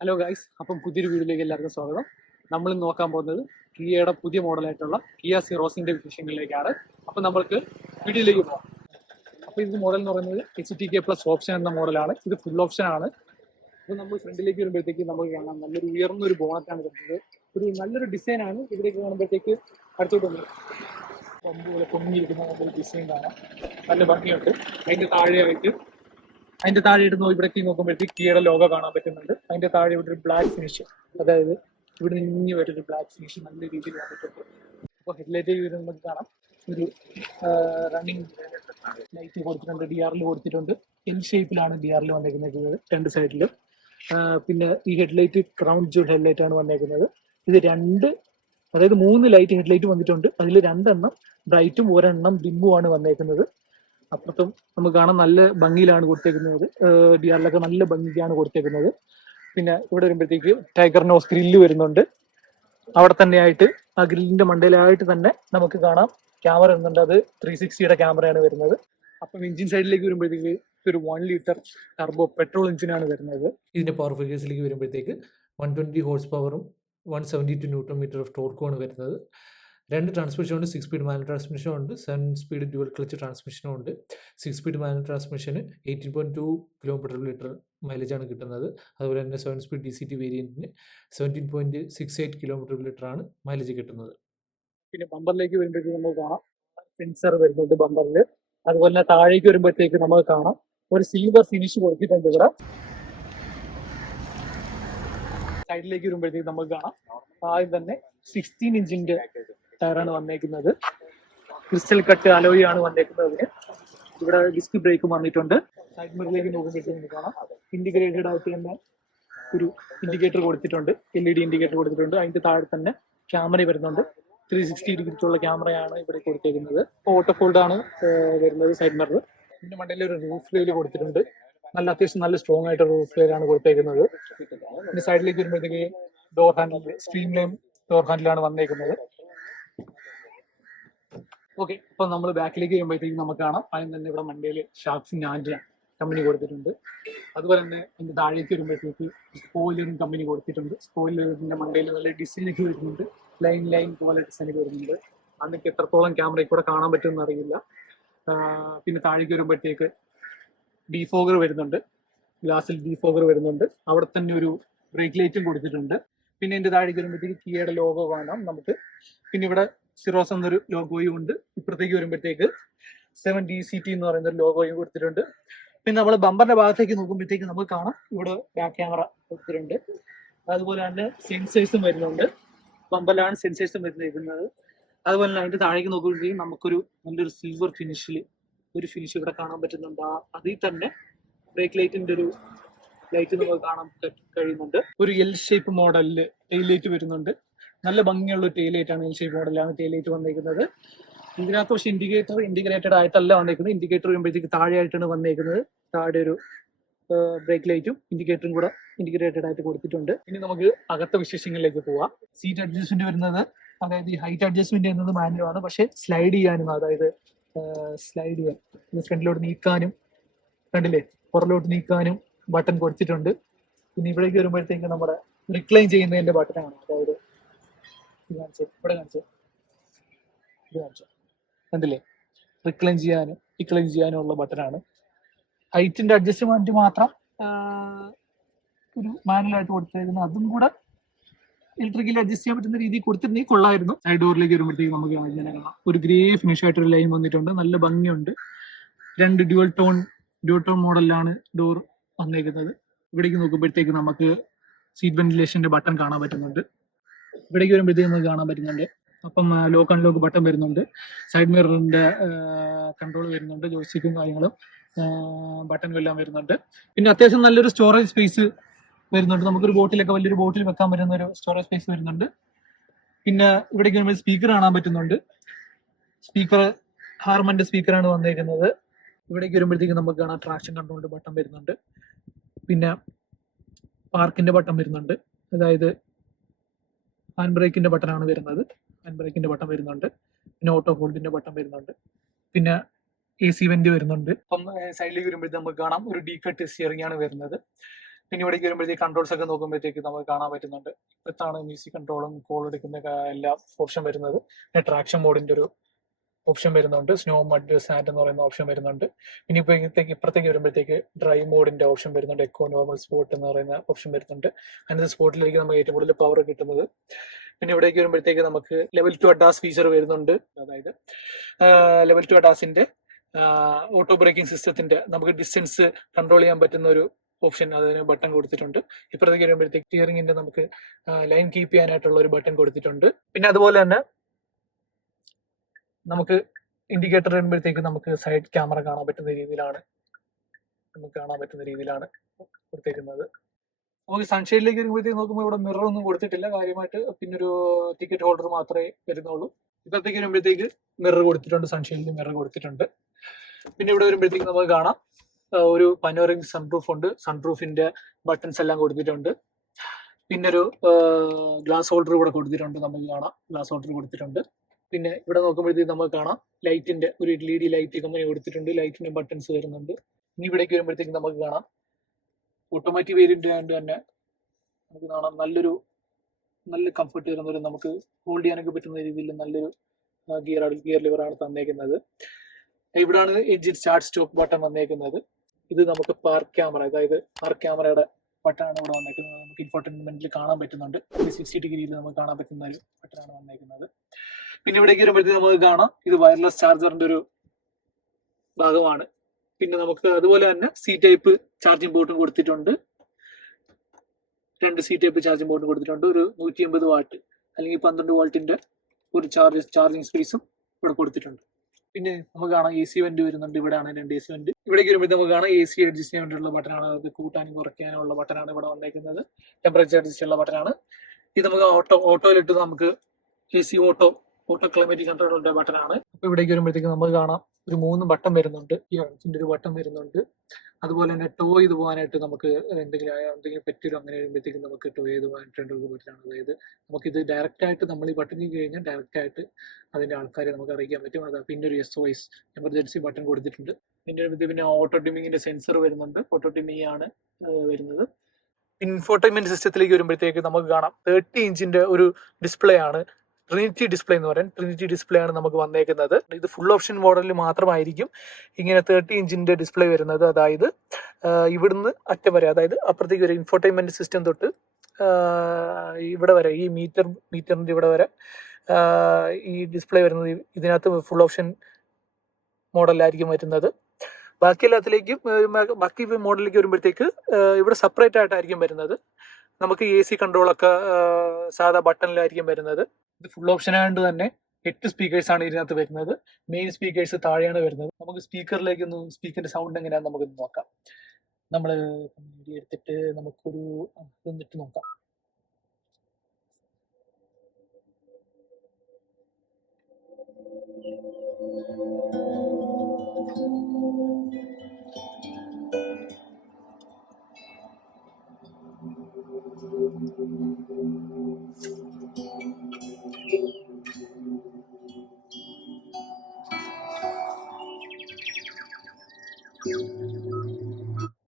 Hello guys, അപ്പം പുതിയൊരു വീഡിയോയിലേക്ക് എല്ലാവർക്കും സ്വാഗതം. നമ്മൾ നോക്കാൻ പോകുന്നത് കിയയുടെ പുതിയ മോഡലായിട്ടുള്ള കിയ സിറോസിന്റെ വിശേഷങ്ങളിലേക്കാണ്. അപ്പം നമ്മൾക്ക് വീഡിയോയിലേക്ക് പോകാം. അപ്പോൾ ഇത് മോഡൽ എന്ന് പറയുന്നത് HTK+ ഓപ്ഷൻ എന്ന മോഡലാണ്. ഇത് ഫുൾ ഓപ്ഷൻ ആണ്. അപ്പോൾ നമ്മൾ ഫ്രണ്ടിലേക്ക് വരുമ്പോഴത്തേക്ക് നമുക്ക് കാണാം നല്ലൊരു ഉയർന്നൊരു ബോണറ്റാണ് വരുന്നത്. ഒരു നല്ലൊരു ഡിസൈനാണ്. ഇതിലേക്ക് കാണുമ്പോഴത്തേക്ക് അടുത്തോട്ട് വന്നത് പമ്പ് പോലെ പൊങ്ങിയിരിക്കുന്ന നല്ലൊരു ഡിസൈൻ കാണാം. നല്ല ഭംഗിയുണ്ട്. അതിന്റെ താഴെ ഇടുന്ന ഇവിടേക്ക് നോക്കുമ്പോഴത്തേക്ക് കിയയുടെ ലോഗോ കാണാൻ പറ്റുന്നുണ്ട്. അതിന്റെ താഴെ ഇവിടെ ഒരു ബ്ലാക്ക് ഫിനിഷ്, അതായത് ഇവിടെ നിന്ന് വരെ ഒരു ബ്ലാക്ക് ഫിനിഷ് നല്ല രീതിയിൽ വന്നിട്ടുണ്ട്. അപ്പോൾ ഹെഡ്ലൈറ്റ് വരുന്നത് നമുക്ക് കാണാം. ഒരു റണ്ണിങ് ലൈറ്റ് കൊടുത്തിട്ടുണ്ട്, DRL കൊടുത്തിട്ടുണ്ട്. എൽ ഷേപ്പിലാണ് DRL വന്നേക്കുന്നത് രണ്ട് സൈഡിലും. പിന്നെ ഈ ഹെഡ്ലൈറ്റ് ക്രൗൺ ജൂഡ് ഹെഡ്ലൈറ്റ് ആണ് വന്നേക്കുന്നത്. ഇത് അതായത് 3 ലൈറ്റ് ഹെഡ്ലൈറ്റ് വന്നിട്ടുണ്ട്. അതിൽ 2 എണ്ണം ബ്രൈറ്റും 1 എണ്ണം ഡിമ്മും ആണ് വന്നേക്കുന്നത്. അപ്പുറത്തും നമുക്ക് കാണാൻ നല്ല ഭംഗിയിലാണ് കൊടുത്തേക്കുന്നത്. DRL നല്ല ഭംഗിക്കാണ് കൊടുത്തേക്കുന്നത്. പിന്നെ ഇവിടെ വരുമ്പോഴത്തേക്ക് ടൈഗർ നോസ് ഗ്രില്ല് വരുന്നുണ്ട്. അവിടെ തന്നെയായിട്ട് ആ ഗ്രില്ലിന്റെ മണ്ടയിലായിട്ട് തന്നെ നമുക്ക് കാണാം ക്യാമറ വരുന്നുണ്ട്. അത് 360യുടെ ക്യാമറയാണ് വരുന്നത്. അപ്പം എഞ്ചിൻ സൈഡിലേക്ക് വരുമ്പോഴത്തേക്ക് ഒരു 1 ലിറ്റർ ടർബോ പെട്രോൾ എഞ്ചിനാണ് വരുന്നത്. ഇതിന്റെ പവർ ഫിഗേഴ്സിലേക്ക് വരുമ്പോഴത്തേക്ക് 120 ഹോഴ്സ് പവറും 172 ന്യൂട്ടൺ മീറ്റർ ഓഫ് ടോർക്കുമാണ് വരുന്നത്. 2 ട്രാൻസ്മിഷൻ ഉണ്ട്. 6 സ്പീഡ് മാനുവൽ ട്രാൻസ്മിഷൻ ഉണ്ട്. 7 സ്പീഡ് ഡ്യുവൽ ക്ലച്ച് ട്രാൻസ്മിഷനും ഉണ്ട്. 6 സ്പീഡ് മാനുവൽ ട്രാൻസ്മിഷന് 18.2 km/ലിറ്റർ മൈലേജാണ് കിട്ടുന്നത്. അതുപോലെ തന്നെ 7 സ്പീഡ് DCT വേരിയന്റിന് 17.68 km/ലിറ്റർ ആണ് മൈലേജ് കിട്ടുന്നത്. പിന്നെ ബമ്പറിലേക്ക് വരുമ്പോഴത്തേക്ക് നമുക്ക് കാണാം സെൻസർ വരുന്നുണ്ട് ബമ്പറിൽ. അതുപോലെ തന്നെ താഴേക്ക് വരുമ്പോഴത്തേക്ക് നമുക്ക് കാണാം ഒരു സിൽവർ ഫിനിഷ് കൊടുത്തിട്ടുണ്ട് ഇവിടെ. സൈഡിലേക്ക് വരുമ്പോഴത്തേക്ക് നമുക്ക് കാണാം ആദ്യം തന്നെ 16 ഇഞ്ചിന്റെ ടയറാണ് വന്നേക്കുന്നത്. ക്രിസ്റ്റൽ കട്ട് അലോയി ആണ് വന്നേക്കുന്നത്. ഇവിടെ ഡിസ്ക് ബ്രേക്കും വന്നിട്ടുണ്ട്. സൈഡ് മിററിലേക്ക് നോക്കുമ്പോഴത്തേക്ക് കാണാം ഇന്റിഗ്രേറ്റഡ് ആയിട്ട് തന്നെ ഒരു ഇൻഡിക്കേറ്റർ കൊടുത്തിട്ടുണ്ട്. LED ഇൻഡിക്കേറ്റർ കൊടുത്തിട്ടുണ്ട്. അതിന്റെ താഴെ തന്നെ ക്യാമറ വരുന്നുണ്ട്. 360 ഡിഗ്രിക്കുള്ള ക്യാമറയാണ് ഇവിടെ കൊടുത്തേക്കുന്നത്. ഓട്ടോ ഫോൾഡ് ആണ് വരുന്നത് സൈഡ് മിറർ. ഇതിന്റെ മണ്ടയിൽ ഒരു റൂഫ് ലൈൽ കൊടുത്തിട്ടുണ്ട്. അത്യാവശ്യം നല്ല സ്ട്രോങ് ആയിട്ട് റൂഫ് ലൈലാണ് കൊടുത്തേക്കുന്നത്. പിന്നെ സൈഡിലേക്ക് വരുമ്പോഴത്തേക്ക് door handle streamline door ഹാൻഡിലാണ് വന്നേക്കുന്നത്. ഓക്കെ, അപ്പൊ നമ്മൾ ബാക്കിലേക്ക് വരുമ്പോഴത്തേക്കും നമുക്ക് കാണാം ആദ്യം തന്നെ ഇവിടെ മണ്ടയിൽ ഷാർപ്സിംഗ് ആൻഡ് കമ്പനി കൊടുത്തിട്ടുണ്ട്. അതുപോലെ തന്നെ അതിന്റെ താഴേക്ക് വരുമ്പോഴത്തേക്ക് സ്പോയിലറും കമ്പനി കൊടുത്തിട്ടുണ്ട്. സ്പോയിലറിന്റെ മണ്ടയിൽ നല്ല ഡിസൈനൊക്കെ വരുന്നുണ്ട്. ലൈൻ പോലെ ഡിസൈനൊക്കെ വരുന്നുണ്ട്. അന്നൊക്കെ എത്രത്തോളം ക്യാമറയിൽ കൂടെ കാണാൻ പറ്റുമെന്ന് അറിയില്ല. പിന്നെ താഴേക്ക് വരുമ്പോഴത്തേക്ക് ഡീഫോഗർ വരുന്നുണ്ട്. ഗ്ലാസിൽ ഡീഫോഗർ വരുന്നുണ്ട്. അവിടെ തന്നെ ഒരു ബ്രേക്ക് ലൈറ്റും കൊടുത്തിട്ടുണ്ട്. പിന്നെ ഇതിന്റെ താഴേക്ക് വരുമ്പോഴത്തേക്ക് കിയയുടെ ലോഗോ കാണാം നമുക്ക്. പിന്നെ ഇവിടെ സിറോസ് എന്നൊരു ലോഗോയും ഉണ്ട്. ഇപ്പുറത്തേക്ക് വരുമ്പോഴത്തേക്ക് 7 DCT എന്ന് പറയുന്ന ഒരു ലോഗോയും കൊടുത്തിട്ടുണ്ട്. പിന്നെ നമ്മൾ ബമ്പറിന്റെ ഭാഗത്തേക്ക് നോക്കുമ്പോഴത്തേക്ക് നമുക്ക് കാണാം ഇവിടെ ബാക്ക് ക്യാമറ കൊടുത്തിട്ടുണ്ട്. അതുപോലെ തന്നെ സെൻസേഴ്സും വരുന്നുണ്ട്. ബമ്പറിലാണ് സെൻസേഴ്സും വരുന്നത്. അതുപോലെ തന്നെ അതിന്റെ താഴേക്ക് നോക്കുമ്പോഴത്തേക്കും നമുക്കൊരു നല്ലൊരു സിൽവർ ഫിനിഷിൽ ഒരു ഫിനിഷ് ഇവിടെ കാണാൻ പറ്റുന്നുണ്ട്. അതിൽ തന്നെ ബ്രേക്ക് ലൈറ്റിന്റെ ഒരു ലൈറ്റ് നമുക്ക് കാണാൻ കഴിയുന്നുണ്ട്. ഒരു എൽ ഷേപ്പ് മോഡലില് ടെയിൽ ലൈറ്റ് വരുന്നുണ്ട്. നല്ല ഭംഗിയുള്ള ഒരു ടെയിൽ ലൈറ്റ് ആണ്. എൽ ഷേപ്പ് മോഡലാണ് ടെയിൽ ലൈറ്റ് വന്നേക്കുന്നത്. ഇതിനകത്ത് പക്ഷേ ഇന്റിഗ്രേറ്റഡ് ആയിട്ടല്ല വന്നേക്കുന്നത്. ഇൻഡിക്കേറ്റർ വരുമ്പോഴത്തേക്ക് താഴെയായിട്ടാണ് വന്നേക്കുന്നത്. താഴെ ഒരു ബ്രേക്ക് ലൈറ്റും ഇൻഡിക്കേറ്ററും കൂടെ ഇന്റിഗ്രേറ്റഡ് ആയിട്ട് കൊടുത്തിട്ടുണ്ട്. ഇനി നമുക്ക് അകത്ത വിശേഷങ്ങളിലേക്ക് പോവാം. സീറ്റ് അഡ്ജസ്റ്റ്മെന്റ് വരുന്നത്, അതായത് ഈ ഹൈറ്റ് അഡ്ജസ്റ്റ്മെന്റ് ചെയ്യുന്നത് മാനുവൽ ആണ്. പക്ഷെ സ്ലൈഡ് ചെയ്യാനും, അതായത് സ്ലൈഡ് ചെയ്യാൻ ഫ്രണ്ടിലോട്ട് നീക്കാനും, കണ്ടില്ലേ, പുറലോട്ട് നീക്കാനും ബട്ടൺ കൊടുത്തിട്ടുണ്ട്. പിന്നെ ഇവിടേക്ക് വരുമ്പോഴത്തേക്ക് നമ്മുടെ റിക്ലൈൻ ചെയ്യുന്നതിന്റെ ബട്ടനാണ്. അതായത് ഇവിടെ കാണിച്ചു കണ്ടില്ലേ, റിക്ലൈൻ ചെയ്യാനും ഉള്ള ബട്ടനാണ്. ഹൈറ്റിന്റെ അഡ്ജസ്റ്റ്മെന്റ് മാത്രം ഒരു മാനുവലായിട്ട് കൊടുത്തിരിക്കുന്നു. അതും കൂടെ ഇലക്ട്രിക്കലി അഡ്ജസ്റ്റ് ചെയ്യാൻ പറ്റുന്ന രീതിയിൽ കൊടുത്തിരുന്നെങ്കിൽ കൊള്ളായിരുന്നു. സൈഡ് ഡോറിലേക്ക് വരുമ്പോഴത്തേക്ക് നമുക്ക് കാണാം ഒരു ഗ്രേ ഫിനിഷ് ആയിട്ടൊരു ലൈൻ വന്നിട്ടുണ്ട്. നല്ല ഭംഗിയുണ്ട്. 2 ഡ്യുവൽ ടോൺ മോഡലിലാണ് ഡോർ വന്നേക്കുന്നത്. ഇവിടേക്ക് നോക്കുമ്പോഴത്തേക്ക് നമുക്ക് സീറ്റ് വെന്റിലേഷന്റെ ബട്ടൺ കാണാൻ പറ്റുന്നുണ്ട്. ഇവിടേക്ക് വരുമ്പോഴത്തേക്ക് നമുക്ക് കാണാൻ പറ്റുന്നുണ്ട്. അപ്പം ലോക്ക് അൺലോക്ക് ബട്ടൺ വരുന്നുണ്ട്. സൈഡ് മിററിന്റെ കൺട്രോൾ വരുന്നുണ്ട്. ജോയ്സ്റ്റിക്കും കാര്യങ്ങളും ബട്ടണും എല്ലാം വരുന്നുണ്ട്. പിന്നെ അത്യാവശ്യം നല്ലൊരു സ്റ്റോറേജ് സ്പേസ് വരുന്നുണ്ട്. നമുക്കൊരു വലിയൊരു ബോട്ടിൽ വെക്കാൻ പറ്റുന്ന ഒരു സ്റ്റോറേജ് സ്പേസ് വരുന്നുണ്ട്. പിന്നെ ഇവിടേക്ക് വരുമ്പോൾ സ്പീക്കർ കാണാൻ പറ്റുന്നുണ്ട്. സ്പീക്കർ ഹാർമന്റെ സ്പീക്കറാണ് വന്നേക്കുന്നത്. ഇവിടേക്ക് വരുമ്പോഴത്തേക്ക് നമുക്ക് കാണാം ട്രാക്ഷൻ കൺട്രോളിന്റെ ബട്ടൺ വരുന്നുണ്ട്. പിന്നെ പാർക്കിന്റെ ബട്ടൺ വരുന്നുണ്ട്. അതായത് ഹാൻഡ് ബ്രേക്കിന്റെ ബട്ടനാണ് വരുന്നത്. ഹാൻഡ് ബ്രേക്കിന്റെ ബട്ടൺ വരുന്നുണ്ട്. പിന്നെ ഓട്ടോ ഹോൾഡിന്റെ ബട്ടൺ വരുന്നുണ്ട്. പിന്നെ AC വെന്റ് വരുന്നുണ്ട്. അപ്പം സൈഡിലേക്ക് വരുമ്പോഴത്തേക്ക് നമുക്ക് കാണാം ഒരു ഡീ കട്ട് സ്റ്റിയറിംഗ് ആണ് വരുന്നത്. പിന്നെ ഇവിടേക്ക് വരുമ്പോഴത്തേക്ക് കൺട്രോൾസ് ഒക്കെ നോക്കുമ്പോഴത്തേക്ക് നമുക്ക് കാണാൻ പറ്റുന്നുണ്ട്. ഇപ്പത്താണ് മ്യൂസിക് കൺട്രോളും കോൾ എടുക്കുന്ന എല്ലാ ഓപ്ഷൻ വരുന്നത്. പിന്നെ ട്രാക്ഷൻ മോഡിന്റെ ഒരു ഓപ്ഷൻ വരുന്നുണ്ട്. സ്നോ മഡ് സാൻഡ് എന്ന് പറയുന്ന ഓപ്ഷൻ വരുന്നുണ്ട്. പിന്നെ ഇപ്പുറത്തേക്ക് വരുമ്പോഴത്തേക്ക് ഡ്രൈവ് മോഡിന്റെ ഓപ്ഷൻ വരുന്നുണ്ട്. എക്കോ നോർമൽ സ്പോട്ട് എന്ന് പറയുന്ന ഓപ്ഷൻ വരുന്നുണ്ട്. അങ്ങനത്തെ സ്പോട്ടിലേക്ക് നമുക്ക് ഏറ്റവും കൂടുതൽ പവർ കിട്ടുന്നത്. പിന്നെ ഇവിടേക്ക് വരുമ്പോഴത്തേക്ക് നമുക്ക് ലെവൽ 2 അഡാസ് ഫീച്ചർ വരുന്നുണ്ട്. അതായത് ലെവൽ 2 അഡാസിന്റെ ഓട്ടോ ബ്രേക്കിംഗ് സിസ്റ്റത്തിന്റെ നമുക്ക് ഡിസ്റ്റൻസ് കൺട്രോൾ ചെയ്യാൻ പറ്റുന്ന ഒരു ഓപ്ഷൻ, അതിന് ബട്ടൺ കൊടുത്തിട്ടുണ്ട്. ഇപ്പുറത്തേക്ക് വരുമ്പോഴത്തേക്ക് സ്റ്റിയറിംഗിന്റെ നമുക്ക് ലൈൻ കീപ്പ് ചെയ്യാനായിട്ടുള്ള ഒരു ബട്ടൺ കൊടുത്തിട്ടുണ്ട്. പിന്നെ അതുപോലെ തന്നെ നമുക്ക് ഇൻഡിക്കേറ്റർ വരുമ്പോഴത്തേക്ക് നമുക്ക് സൈഡ് ക്യാമറ കാണാൻ പറ്റുന്ന രീതിയിലാണ് കൊടുത്തേക്കുന്നത്. നമുക്ക് സൺഷെയ്ഡിലേക്ക് വരുമ്പോഴത്തേക്ക് നോക്കുമ്പോൾ ഇവിടെ മിറർ ഒന്നും കൊടുത്തിട്ടില്ല കാര്യമായിട്ട്. പിന്നെ ഒരു ടിക്കറ്റ് ഹോൾഡർ മാത്രമേ വരുന്നുള്ളൂ. ഇപ്പത്തേക്ക് വരുമ്പോഴത്തേക്ക് മിറർ കൊടുത്തിട്ടുണ്ട്, സൺഷെയ്ഡിൽ മിറർ കൊടുത്തിട്ടുണ്ട്. പിന്നെ ഇവിടെ വരുമ്പോഴത്തേക്ക് നമുക്ക് കാണാം ഒരു പനോറിക് സൺറൂഫ് ഉണ്ട്. സൺറൂഫിന്റെ ബട്ടൺസ് എല്ലാം കൊടുത്തിട്ടുണ്ട്. പിന്നെ ഒരു ഗ്ലാസ് ഹോൾഡർ കൂടെ കൊടുത്തിട്ടുണ്ട്. നമുക്ക് കാണാം ഗ്ലാസ് ഹോൾഡർ കൊടുത്തിട്ടുണ്ട്. പിന്നെ ഇവിടെ നോക്കുമ്പോഴത്തേക്ക് നമുക്ക് കാണാം ലൈറ്റിന്റെ ഒരു LED ലൈറ്റ് കമ്പനി കൊടുത്തിട്ടുണ്ട്. ലൈറ്റിന്റെ ബട്ടൺസ് വരുന്നുണ്ട്. ഇനി ഇവിടേക്ക് വരുമ്പോഴത്തേക്ക് നമുക്ക് കാണാം ഓട്ടോമാറ്റിക് വേരിയന്റ് ആയതുകൊണ്ട് തന്നെ നമുക്ക് കാണാം നല്ല കംഫർട്ട് വരുന്ന നമുക്ക് ഹോൾഡ് ചെയ്യാനൊക്കെ പറ്റുന്ന രീതിയിൽ നല്ലൊരു ഗിയർ ലിവറാണ് തന്നേക്കുന്നത്. ഇവിടാണ് എഞ്ചിൻ സ്റ്റാർട്ട് സ്റ്റോപ്പ് ബട്ടൺ വന്നേക്കുന്നത്. ഇത് നമുക്ക് പാർക്ക് ക്യാമറ, അതായത് പാർക്ക് ക്യാമറയുടെ ബട്ടണാണ് ഇവിടെ വന്നേക്കുന്നത്. നമുക്ക് ഇൻഫോർടൈൻമെന്റിൽ കാണാൻ പറ്റുന്നുണ്ട്. 360 ഡിഗ്രിയിൽ നമുക്ക് കാണാൻ പറ്റുന്ന ഒരു ബട്ടണാണ് വന്നേക്കുന്നത്. പിന്നെ ഇവിടേക്ക് വരുമ്പോഴത്തേക്ക് നമുക്ക് കാണാം ഇത് വയർലെസ് ചാർജറിന്റെ ഒരു ഭാഗമാണ്. പിന്നെ നമുക്ക് അതുപോലെ തന്നെ C ടൈപ്പ് ചാർജിംഗ് പോർട്ടും കൊടുത്തിട്ടുണ്ട്. 2 C ടൈപ്പ് ചാർജിംഗ് പോർട്ടും കൊടുത്തിട്ടുണ്ട്. ഒരു 180 വാട്ട് അല്ലെങ്കിൽ 12 വോൾട്ടിന്റെ ഒരു ചാർജിംഗ് സ്പേസും ഇവിടെ കൊടുത്തിട്ടുണ്ട്. പിന്നെ നമുക്ക് കാണാം AC വെന്റ് വരുന്നുണ്ട്. ഇവിടെയാണ് 2 AC വെന്റ്. ഇവിടേക്ക് വരുമ്പോൾ നമുക്ക് കാണാം AC അഡ്ജസ്റ്റ് ചെയ്യാൻ വേണ്ടിയുള്ള ബട്ടനാണ്. അത് കൂട്ടാനും കുറയ്ക്കാനുള്ള ബട്ടനാണ് ഇവിടെ വന്നേക്കുന്നത്. ടെമ്പറേച്ചർ അഡ്ജസ്റ്റ് ചെയ്യാനുള്ള ബട്ടനാണ് ഇത്. നമുക്ക് ഓട്ടോയിലിട്ട് നമുക്ക് AC ഓട്ടോ ക്ലൈമറ്റ് കൺട്രോളിന്റെ ബട്ടനാണ്. അപ്പൊ ഇവിടേക്ക് വരുമ്പോഴത്തേക്ക് നമുക്ക് കാണാം ഒരു 3 ബട്ടൺ വരുന്നുണ്ട്. ഈ അഡ്ജസ്റ്റിന്റെ ഒരു ബട്ടൺ വരുന്നുണ്ട്. അതുപോലെ തന്നെ ടോ ചെയ്ത് പോകാനായിട്ട് നമുക്ക് എന്തെങ്കിലും പറ്റിയോ അങ്ങനെ വരുമ്പോഴത്തേക്ക് നമുക്ക് ടോ ചെയ്ത് പോകാനായിട്ട് ഒരു ബട്ടനാണ്. അതായത് നമുക്കിത് ഡയറക്റ്റ് ആയിട്ട് നമ്മൾ ഈ ബട്ടൺ കഴിഞ്ഞാൽ ഡയറക്റ്റ് ആയിട്ട് അതിന്റെ ആൾക്കാരെ നമുക്ക് അറിയിക്കാൻ പറ്റും. അത് പിന്നെ ഒരു SOS എമർജൻസി ബട്ടൺ കൊടുത്തിട്ടുണ്ട്. പിന്നെ ഓട്ടോ ഡിമ്മിങ്ങിന്റെ സെൻസർ വരുന്നുണ്ട്. ഓട്ടോ ഡിമ്മിങ് ആണ് വരുന്നത്. ഇൻഫോർടൈൻമെന്റ് സിസ്റ്റത്തിലേക്ക് വരുമ്പോഴത്തേക്ക് നമുക്ക് കാണാം 30 ഇഞ്ചിന്റെ ഒരു ഡിസ്പ്ലേ ആണ്. ട്രിനിറ്റി ഡിസ്പ്ലേ എന്ന് പറയും. ട്രിനിറ്റി ഡിസ്പ്ലേ ആണ് നമുക്ക് വന്നേക്കുന്നത്. ഇത് ഫുൾ ഓപ്ഷൻ മോഡലിൽ മാത്രമായിരിക്കും ഇങ്ങനെ 30 ഇഞ്ചിന്റെ ഡിസ്പ്ലേ വരുന്നത്. അതായത് ഇവിടുന്ന് അറ്റം വരെ, അതായത് അപ്പുറത്തേക്ക് ഒരു ഇൻഫോർടൈൻമെന്റ് സിസ്റ്റം തൊട്ട് ഇവിടെ വരെ, ഈ മീറ്ററിന്റെ ഇവിടെ വരെ ഈ ഡിസ്പ്ലേ വരുന്നത്. ഇതിനകത്ത് ഫുൾ ഓപ്ഷൻ മോഡലായിരിക്കും വരുന്നത്. ബാക്കി മോഡലിലേക്ക് വരുമ്പോഴത്തേക്ക് ഇവിടെ സെപ്പറേറ്റ് ആയിട്ടായിരിക്കും വരുന്നത്. നമുക്ക് AC കൺട്രോളൊക്കെ സാധാ ബട്ടണിലായിരിക്കും വരുന്നത്. ഇത് ഫുൾ ഓപ്ഷൻ ആയതുകൊണ്ട് തന്നെ 8 സ്പീക്കേഴ്സ് ആണ് ഇതിനകത്ത് വരുന്നത്. മെയിൻ സ്പീക്കേഴ്സ് താഴെയാണ് വരുന്നത്. നമുക്ക് സ്പീക്കറിലേക്ക് സ്പീക്കറിന്റെ സൗണ്ട് എങ്ങനെയാണെന്ന് നമുക്ക് നോക്കാം. നമ്മൾ എടുത്തിട്ട് നമുക്കൊരു ഇട്ട് നോക്കാം.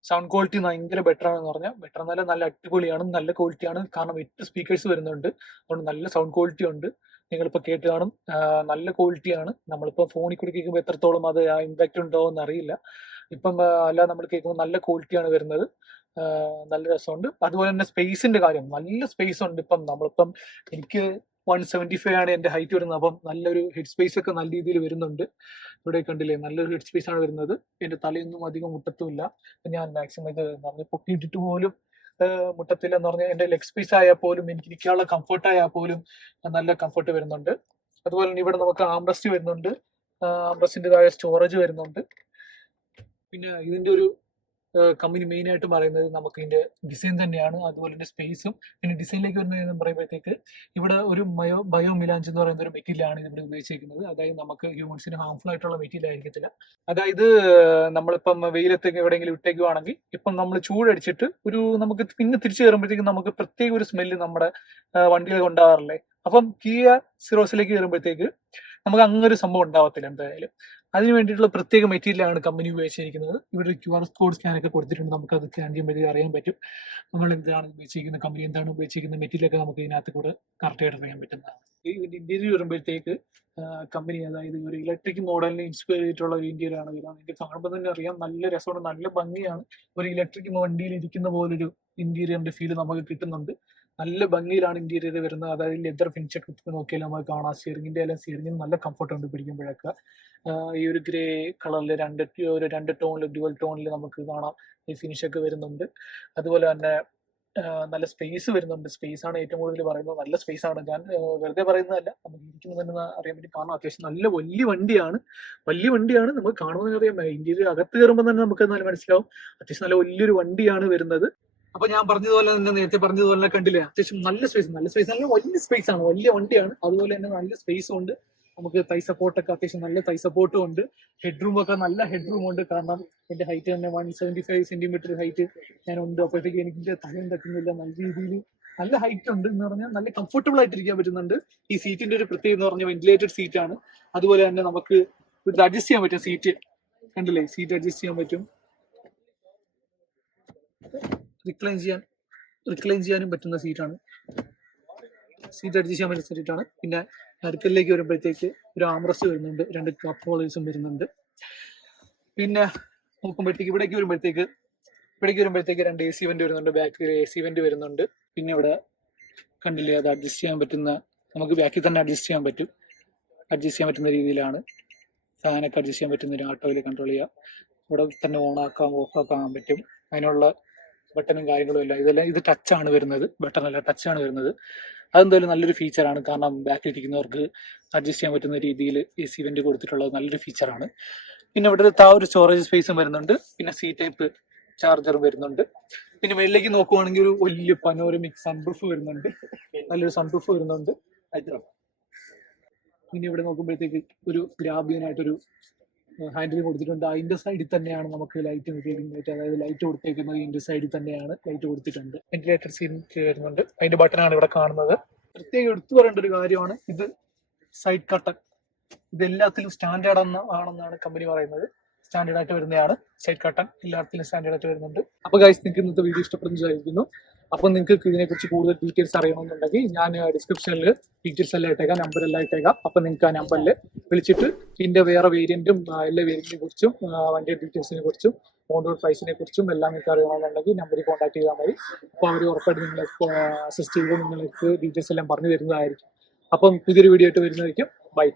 സൗണ്ട് ക്വാളിറ്റി ഭയങ്കര ബെറ്റർ ആണെന്ന് പറഞ്ഞാൽ ബെറ്റർ എന്നല്ല, നല്ല അടിപൊളിയാണ്, നല്ല ക്വാളിറ്റിയാണ്. കാരണം 8 സ്പീക്കേഴ്സ് വരുന്നുണ്ട്. അതുകൊണ്ട് നല്ല സൗണ്ട് ക്വാളിറ്റി ഉണ്ട്. നിങ്ങളിപ്പോൾ കേട്ട് കാണും, നല്ല ക്വാളിറ്റിയാണ്. നമ്മളിപ്പോൾ ഫോണിൽ കൂടി കേൾക്കുമ്പോൾ എത്രത്തോളം അത് ഇമ്പാക്റ്റ് ഉണ്ടാവും എന്ന് അറിയില്ല. ഇപ്പം അല്ല നമ്മൾ കേൾക്കുമ്പോൾ നല്ല ക്വാളിറ്റിയാണ് വരുന്നത്. നല്ല രസമുണ്ട്. അതുപോലെ തന്നെ സ്പേസിന്റെ കാര്യം, നല്ല സ്പേസ് ഉണ്ട്. നമ്മളിപ്പം എനിക്ക് 175 ആണ് എന്റെ ഹൈറ്റ് വരുന്നത്. അപ്പം നല്ലൊരു ഹെഡ് സ്പേസ് ഒക്കെ നല്ല രീതിയിൽ വരുന്നുണ്ട്. ഇവിടെ കണ്ടില്ലേ, നല്ലൊരു ഹെഡ് സ്പേസ് ആണ് വരുന്നത്. എന്റെ തലയൊന്നും അധികം മുട്ടത്തുമില്ല. ഞാൻ മാക്സിമം ഇത് പൊക്കിയിട്ടിട്ട് പോലും മുട്ടത്തില്ല എന്ന് പറഞ്ഞാൽ എന്റെ ലെഗ് സ്പേസ് ആയാൽ പോലും എനിക്ക് ഇരിക്കാനുള്ള കംഫർട്ട് ആയാൽ പോലും നല്ല കംഫർട്ട് വരുന്നുണ്ട്. അതുപോലെ തന്നെ ഇവിടെ നമുക്ക് ആംറസ്റ്റ് വരുന്നുണ്ട്. ആംറസ്റ്റിന്റെ താഴെ സ്റ്റോറേജ് വരുന്നുണ്ട്. പിന്നെ ഇതിന്റെ ഒരു കമ്പനി മെയിൻ ആയിട്ട് പറയുന്നത് നമുക്ക് ഇതിന്റെ ഡിസൈൻ തന്നെയാണ്. അതുപോലെ തന്നെ സ്പേസും. പിന്നെ ഡിസൈനിലേക്ക് വരുന്നതെന്ന് പറയുമ്പോഴത്തേക്ക് ഇവിടെ ഒരു ബയോ മിലാഞ്ച് എന്ന് പറയുന്ന ഒരു മെറ്റീരിയൽ ആണ് ഇവിടെ ഉപയോഗിച്ചിരിക്കുന്നത്. അതായത് നമുക്ക് ഹ്യൂമൻസിന് ഹാർംഫുൾ ആയിട്ടുള്ള മെറ്റീരിയൽ ആയിരിക്കത്തില്ല. അതായത് നമ്മളിപ്പം വെയിലത്തേക്ക് എവിടെയെങ്കിലും ഇട്ടേക്കുവാണെങ്കിൽ ഇപ്പം നമ്മൾ ചൂടടിച്ചിട്ട് നമുക്ക് പിന്നെ തിരിച്ചു കയറുമ്പോഴത്തേക്കും നമുക്ക് പ്രത്യേക ഒരു സ്മെല്ല് നമ്മുടെ വണ്ടികൾ ഉണ്ടാവാറില്ലേ. അപ്പം കിയ സിറോസിലേക്ക് കയറുമ്പോഴത്തേക്ക് നമുക്ക് അങ്ങനൊരു സംഭവം ഉണ്ടാവത്തില്ല എന്തായാലും. അതിന് വേണ്ടിയിട്ടുള്ള പ്രത്യേക മെറ്റീരിയലാണ് കമ്പനി ഉപയോഗിച്ചിരിക്കുന്നത്. ഇവിടെ QR കോഡ് സ്കാനൊക്കെ കൊടുത്തിട്ടുണ്ട്, നമുക്കത് സ്കാൻ ചെയ്യുമ്പോൾ അറിയാൻ പറ്റും നമ്മൾ എന്താണ് ഉപയോഗിച്ചിരിക്കുന്നത്, കമ്പനി എന്താണ് ഉപയോഗിച്ചിരിക്കുന്ന മെറ്റീരിയലൊക്കെ നമുക്ക് ഇതിനകത്ത് കൂടെ കറക്റ്റായിട്ട് അറിയാൻ പറ്റുന്നതാണ്. ഇതിന്റെ ഇന്റീരിയർ വരുമ്പോഴത്തേക്ക് കമ്പനി, അതായത് ഒരു ഇലക്ട്രിക് മോഡലിനെ ഇൻസ്പയർ ചെയ്തിട്ടുള്ള ഒരു ഇന്റീരിയർ ആണ് വരുന്നത്. എനിക്ക് കാണുമ്പോൾ തന്നെ അറിയാം, നല്ല രസമാണ്, നല്ല ഭംഗിയാണ്. ഒരു ഇലക്ട്രിക് വണ്ടിയിൽ ഇരിക്കുന്ന പോലൊരു ഇന്റീരിയറിന്റെ ഫീൽ നമുക്ക് കിട്ടുന്നുണ്ട്. നല്ല ഭംഗിയിലാണ് ഇന്റീരിയർ വരുന്നത്. അതായത് ലെതർ ഫിനിഷ് ഒക്കെ നോക്കിയാൽ നമുക്ക് കാണാം. സ്റ്റിയറിംഗിന് നല്ല കംഫർട്ട് ഉണ്ട് പിടിക്കുമ്പോഴൊക്കെ. ഈ ഒരു ഗ്രേ കളറിൽ രണ്ട് ടോണിൽ, ഡ്യുവൽ ടോണിൽ നമുക്ക് കാണാം ഈ ഫിനിഷ് ഒക്കെ വരുന്നുണ്ട്. അതുപോലെ തന്നെ നല്ല സ്പേസ് വരുന്നുണ്ട്. സ്പേസ് ആണ് ഏറ്റവും കൂടുതൽ പറയുന്നത്. നല്ല സ്പേസ് ആണ്, ഞാൻ വെറുതെ പറയുന്നതല്ല, നമുക്ക് ഇരിക്കുന്നത് തന്നെ അറിയാൻ പറ്റും. കാരണം അത്യാവശ്യം നല്ല വലിയ വണ്ടിയാണ് നമുക്ക് കാണുമ്പോൾ അറിയാം. ഇന്ത്യയിൽ അകത്ത് കയറുമ്പോൾ തന്നെ നമുക്ക് നല്ല മനസ്സിലാവും, അത്യാവശ്യം നല്ല വലിയൊരു വണ്ടിയാണ് വരുന്നത്. അപ്പൊ ഞാൻ പറഞ്ഞതുപോലെ തന്നെ, നേരത്തെ പറഞ്ഞതുപോലെ തന്നെ കണ്ടില്ലേ, അത്യാവശ്യം നല്ല സ്പേസ്, നല്ല വലിയ സ്പേസ് ആണ്, വലിയ വണ്ടിയാണ്. അതുപോലെ തന്നെ നല്ല സ്പേസും ഉണ്ട്. നമുക്ക് തൈ സപ്പോർട്ടൊക്കെ അത്യാവശ്യം നല്ല തൈ സപ്പോർട്ടും ഉണ്ട്. ഹെഡ്റൂം ഒക്കെ നല്ല ഹെഡ്റൂം ഉണ്ട്. കാരണം എന്റെ ഹൈറ്റ് തന്നെ 175 സെന്റിമീറ്റർ ഹൈറ്റ് ഞാൻ ഉണ്ട്. അപ്പോഴത്തേക്ക് എനിക്ക് തലയും തട്ടുന്നില്ല, നല്ല രീതിയിൽ നല്ല ഹൈറ്റ് ഉണ്ട് എന്ന് പറഞ്ഞാൽ നല്ല കംഫർട്ടബിൾ ആയിട്ട് ഇരിക്കാൻ പറ്റുന്നുണ്ട്. ഈ സീറ്റിന്റെ ഒരു പ്രത്യേകത എന്ന് പറഞ്ഞാൽ വെന്റിലേറ്റഡ് സീറ്റ് ആണ്. അതുപോലെ തന്നെ നമുക്ക് ഇത് അഡ്ജസ്റ്റ് ചെയ്യാൻ പറ്റും. സീറ്റ് കണ്ടില്ലേ, സീറ്റ് അഡ്ജസ്റ്റ് ചെയ്യാൻ പറ്റും. റിക്ലൈൻ ചെയ്യാനും പറ്റുന്ന സീറ്റാണ്. സീറ്റ് അഡ്ജസ്റ്റ് ചെയ്യാൻ പറ്റുന്ന സീറ്റാണ്. പിന്നെ നടുക്കലിലേക്ക് വരുമ്പോഴത്തേക്ക് ഒരു ആംറസ്റ്റ് വരുന്നുണ്ട്, 2 കപ്പ് ഹോൾഡേഴ്സും വരുന്നുണ്ട്. പിന്നെ നോക്കുമ്പോഴത്തേക്ക് ഇവിടേക്ക് വരുമ്പോഴത്തേക്ക് 2 AC വെന്റ് വരുന്നുണ്ട്, ബാക്കിൽ AC വെന്റ് വരുന്നുണ്ട്. പിന്നെ ഇവിടെ കണ്ടില്ലേ, അത് അഡ്ജസ്റ്റ് ചെയ്യാൻ പറ്റുന്ന, നമുക്ക് ബാക്കിൽ തന്നെ അഡ്ജസ്റ്റ് ചെയ്യാൻ പറ്റുന്ന രീതിയിലാണ്. ഫാനൊക്കെ അഡ്ജസ്റ്റ് ചെയ്യാൻ പറ്റുന്ന ഒരു ഓട്ടോയിൽ കൺട്രോൾ ചെയ്യാം. ഇവിടെ തന്നെ ഓണാക്കാം, ഓഫാക്കാൻ പറ്റും. അതിനുള്ള ബട്ടണും കാര്യങ്ങളും എല്ലാം ഇത് ടച്ചാണ് വരുന്നത്, ബട്ടണല്ല ടച്ചാണ് വരുന്നത്. അതെന്തായാലും നല്ലൊരു ഫീച്ചറാണ്. കാരണം ബാക്കിലിരിക്കുന്നവർക്ക് അഡ്ജസ്റ്റ് ചെയ്യാൻ പറ്റുന്ന രീതിയിൽ AC വെന്റ് കൊടുത്തിട്ടുള്ളത് നല്ലൊരു ഫീച്ചറാണ്. പിന്നെ ഇവിടെ ഒരു സ്റ്റോറേജ് സ്പേസും വരുന്നുണ്ട്. പിന്നെ C ടൈപ്പ് ചാർജറും വരുന്നുണ്ട്. പിന്നെ മേളിലേക്ക് നോക്കുവാണെങ്കിൽ ഒരു വലിയ പനോരമിക് സൺറൂഫ് വരുന്നുണ്ട്, നല്ലൊരു സൺറൂഫ് വരുന്നുണ്ട്. പിന്നെ ഇവിടെ നോക്കുമ്പോഴത്തേക്ക് ഒരു ഗ്രാബിയനായിട്ടൊരു ഹാൻഡിൽ കൊടുത്തിട്ടുണ്ട്. അതിന്റെ സൈഡിൽ തന്നെയാണ് നമുക്ക് ലൈറ്റ് മെറ്റീരിയൽ, അതായത് ലൈറ്റ് കൊടുത്തേക്കുന്നത് ഇതിന്റെ സൈഡിൽ തന്നെയാണ് ലൈറ്റ് കൊടുത്തിട്ടുണ്ട്. വെന്റിലേറ്റർ സീറ്റ് വരുന്നുണ്ട്, അതിന്റെ ബട്ടനാണ് ഇവിടെ കാണുന്നത്. പ്രത്യേകം എടുത്തു പറയേണ്ട ഒരു കാര്യമാണ്, ഇത് സൈഡ് കട്ടൺ. ഇത് എല്ലാത്തിലും സ്റ്റാൻഡേർഡ് ആണെന്നാണ് കമ്പനി പറയുന്നത്. സ്റ്റാൻഡേർഡ് ആയിട്ട് വരുന്നതാണ് സൈഡ് കട്ടൺ, എല്ലാത്തിലും സ്റ്റാൻഡേർഡ് ആയിട്ട് വരുന്നുണ്ട്. അപ്പൊ ഗൈസ്, നിങ്ങൾക്ക് ഇന്നത്തെ വീഡിയോ ഇഷ്ടപ്പെടുന്നു വിചാരിക്കുന്നു. അപ്പൊ നിങ്ങൾക്ക് ഇതിനെക്കുറിച്ച് കൂടുതൽ ഡീറ്റെയിൽസ് അറിയണമെന്നുണ്ടെങ്കിൽ ഞാൻ ഡിസ്ക്രിപ്ഷനിൽ ഡീറ്റെയിൽസ് എല്ലാം ഇട്ടേക്കാം, നമ്പർ എല്ലാം ഇട്ടേക്കാം. അപ്പൊ നിങ്ങൾക്ക് ആ നമ്പറിൽ വിളിച്ചിട്ട് ഇതിന്റെ വേറെ വേരിയന്റും എല്ലാ വേരിയന്റിനെ കുറിച്ചും വണ്ടിയുടെ ഡീറ്റെയിൽസിനെ കുറിച്ചും ഓൺ റോഡ് പ്രൈസിനെ കുറിച്ചും എല്ലാം നിങ്ങൾക്ക് അറിയണമെന്നുണ്ടെങ്കിൽ നമ്പറിൽ കോൺടാക്ട് ചെയ്താൽ മതി. അപ്പോൾ അവർ ഉറപ്പായിട്ട് നിങ്ങളെ അസിസ്റ്റ് ചെയ്ത് നിങ്ങൾക്ക് ഡീറ്റെയിൽസ് എല്ലാം പറഞ്ഞു തരുന്നതായിരിക്കും. അപ്പം പുതിയൊരു വീഡിയോ ആയിട്ട് വരുന്നതായിരിക്കും. ബൈ.